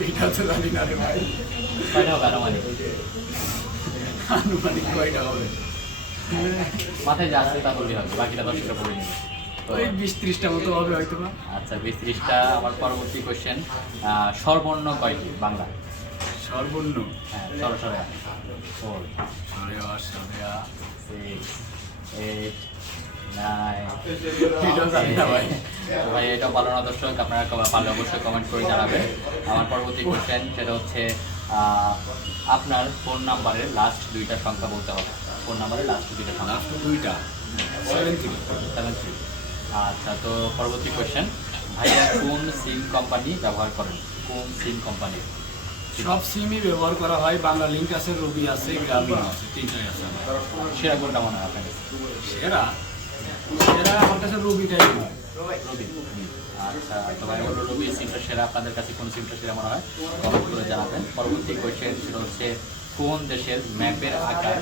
এটা তো জানি না রে ভাই আনুমানিক আনুমানিক কয়টা হবে মাথায় যা আসছে তা বললেই হবে বাকিটা দর্শকরা পড়ে নেবে ওই বিশ ত্রিশটা মতো হবে হয়তো আচ্ছা বিশ ত্রিশটা আমার পরবর্তী কোশ্চেন সর্বর্ণ কয়টি বাংলা সর্বর্ণ হ্যাঁ সরো সরে ফোর সাড়ে সিক্স এইট ভাই। এটা ভালো না দর্শক আপনারা পারলে অবশ্যই কমেন্ট করে জানাবেন। আমার পরবর্তী কোশ্চেন সেটা হচ্ছে আপনার ফোন নাম্বারের লাস্ট দুইটা সংখ্যা বলতে হবে। ফোন নাম্বারের লাস্ট দুইটা সংখ্যা। লাস্ট দুইটা? সেভেন থ্রি সেভেন থ্রি আচ্ছা তো পরবর্তী কোশ্চেন ভাইয়া কোন সিম কোম্পানি ব্যবহার করেন? কোন সিম কোম্পানি সব সিমই ব্যবহার করা হয়। বাংলা লিঙ্ক আছে রবি আছে গ্রামীণ আছে তিনটাই আছে সেরা কোনটা মনে হয় আপনার সেরা? সেরা আমার কাছে রবিটাই রবি? আচ্ছা তো হলো রবি সিমটা সেরা আপনাদের কাছে কোন সিমটা সেরা মনে হয়? কমেন্ট করে জানাবেন। পরবর্তী কোয়েশ্চেন সেটা হচ্ছে কোন দেশের ম্যাপের আকার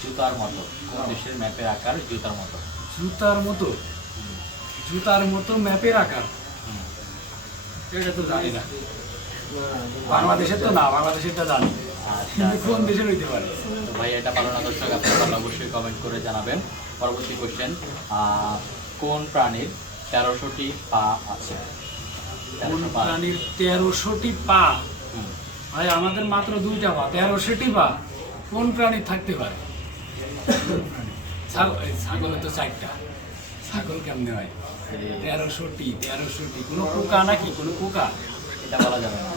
জুতার মতো? কোন দেশের ম্যাপের আকার জুতার মতো? জুতার মতো? জুতার মতো ম্যাপের আকার? এটা তো জানি না। বাংলাদেশের তো না বাংলাদেশেরটা জানি। আচ্ছা কোন দেশের হইতে পারে? ভাই এটা ভালো না দর্শক আপনারা অবশ্যই কমেন্ট করে জানাবেন। পরবর্তী কোশ্চেন কোন প্রাণীর তেরোশোটি পা আছে? কোন প্রাণীর তেরোশোটি পা? ভাই আমাদের মাত্র দুইটা পা তেরোশোটি পা। কোন প্রাণীর থাকতে পারে? ছাগল ছাগলের তো চারটা। ছাগল কেমনে হয়? তেরোশোটি তেরোশোটি। কোনো পোকা নাকি? কোনো পোকা? এটা বলা যাবে না।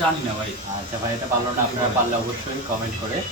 জানি না ভাই। আচ্ছা ভাই এটা পারল না আপনারা পারলে অবশ্যই কমেন্ট করে।